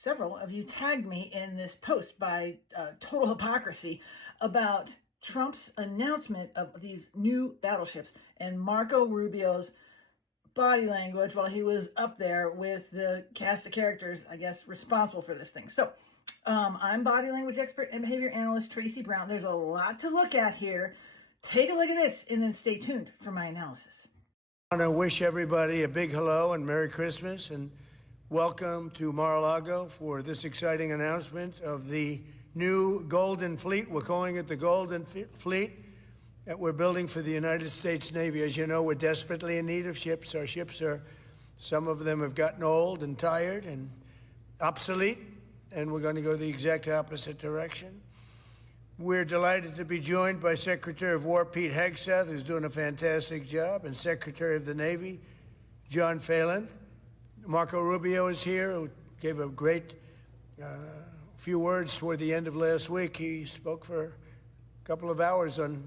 Several of you tagged me in this post by total hypocrisy about Trump's announcement of these new battleships and Marco Rubio's body language while he was up there with the cast of characters, I guess, responsible for this thing. So I'm body language expert and behavior analyst Traci Brown. There's a lot to look at here. Take a look at this and then stay tuned for my analysis. I want to wish everybody a big hello and Merry Christmas and welcome to Mar-a-Lago for this exciting announcement of the new Golden Fleet. We're calling it the Golden Fleet that we're building for the United States Navy. As you know, we're desperately in need of ships. Our ships some of them have gotten old and tired and obsolete, and we're going to go the exact opposite direction. We're delighted to be joined by Secretary of War Pete Hegseth, who's doing a fantastic job, and Secretary of the Navy John Phelan. Marco Rubio is here, who gave a great few words toward the end of last week. He spoke for a couple of hours on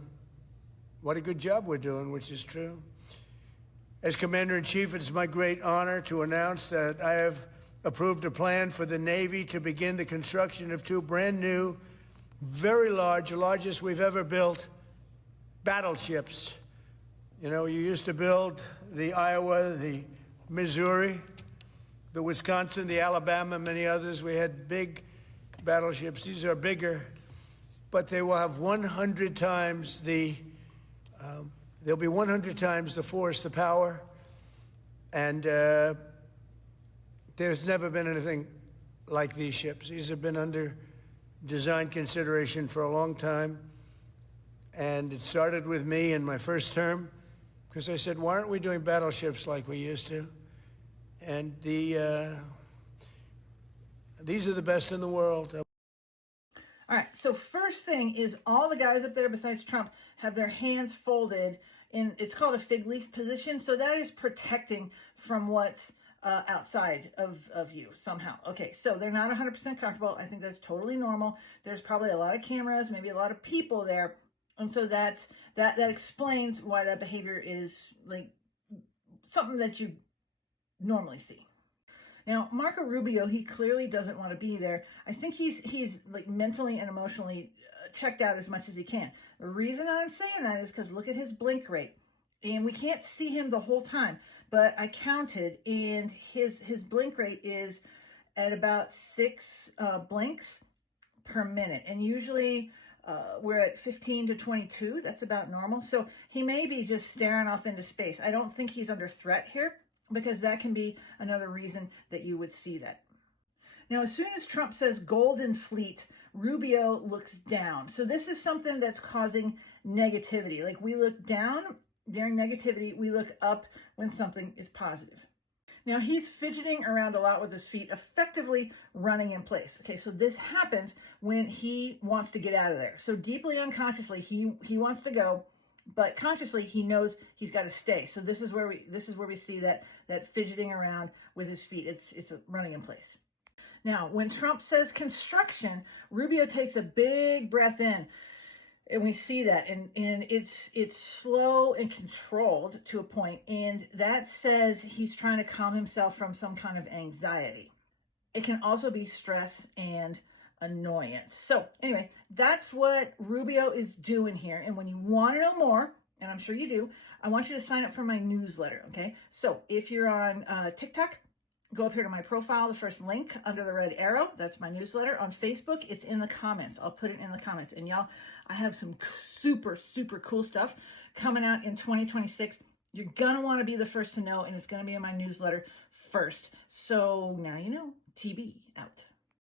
what a good job we're doing, which is true. As Commander-in-Chief, it's my great honor to announce that I have approved a plan for the Navy to begin the construction of two brand new, very large, the largest we've ever built, battleships. You know, you used to build the Iowa, the Missouri, the Wisconsin, the Alabama, many others. We had big battleships. These are bigger, but they will have 100 times they'll be 100 times the force, the power, and there's never been anything like these ships. These have been under design consideration for a long time, and it started with me in my first term, because I said, why aren't we doing battleships like we used to? And these are the best in the world. All right, so first thing is all the guys up there besides Trump have their hands folded in, it's called a fig leaf position. So that is protecting from what's outside of you somehow. Okay, so they're not 100% comfortable. I think that's totally normal. There's probably a lot of cameras, maybe a lot of people there. And so that explains why that behavior is like something that you normally see. Now, Marco Rubio, he clearly doesn't want to be there. I think he's like mentally and emotionally checked out as much as he can. The reason I'm saying that is because look at his blink rate. And we can't see him the whole time, but I counted, and his blink rate is at about 6 blinks per minute. And usually we're at 15 to 22. That's about normal. So he may be just staring off into space. I don't think he's under threat here, because that can be another reason that you would see that. Now, as soon as Trump says Golden Fleet, Rubio looks down. So this is something that's causing negativity. Like, we look down during negativity, we look up when something is positive. Now, he's fidgeting around a lot with his feet, effectively running in place. Okay, so this happens when he wants to get out of there. So deeply unconsciously, he wants to go, but consciously he knows he's got to stay. So this is where we see that fidgeting around with his feet. It's running in place. Now, when Trump says construction, Rubio takes a big breath in, and we see that, and it's slow and controlled to a point, and that says he's trying to calm himself from some kind of anxiety. It can also be stress and annoyance. So anyway, that's what Rubio is doing here. And when you want to know more, and I'm sure you do, I want you to sign up for my newsletter. Okay, so if you're on TikTok, go up here to my profile, the first link under the red arrow. That's my newsletter. On Facebook, it's in the comments. I'll put it in the comments. And y'all, I have some super, super cool stuff coming out in 2026. You're going to want to be the first to know, and it's going to be in my newsletter first. So now you know. TB out.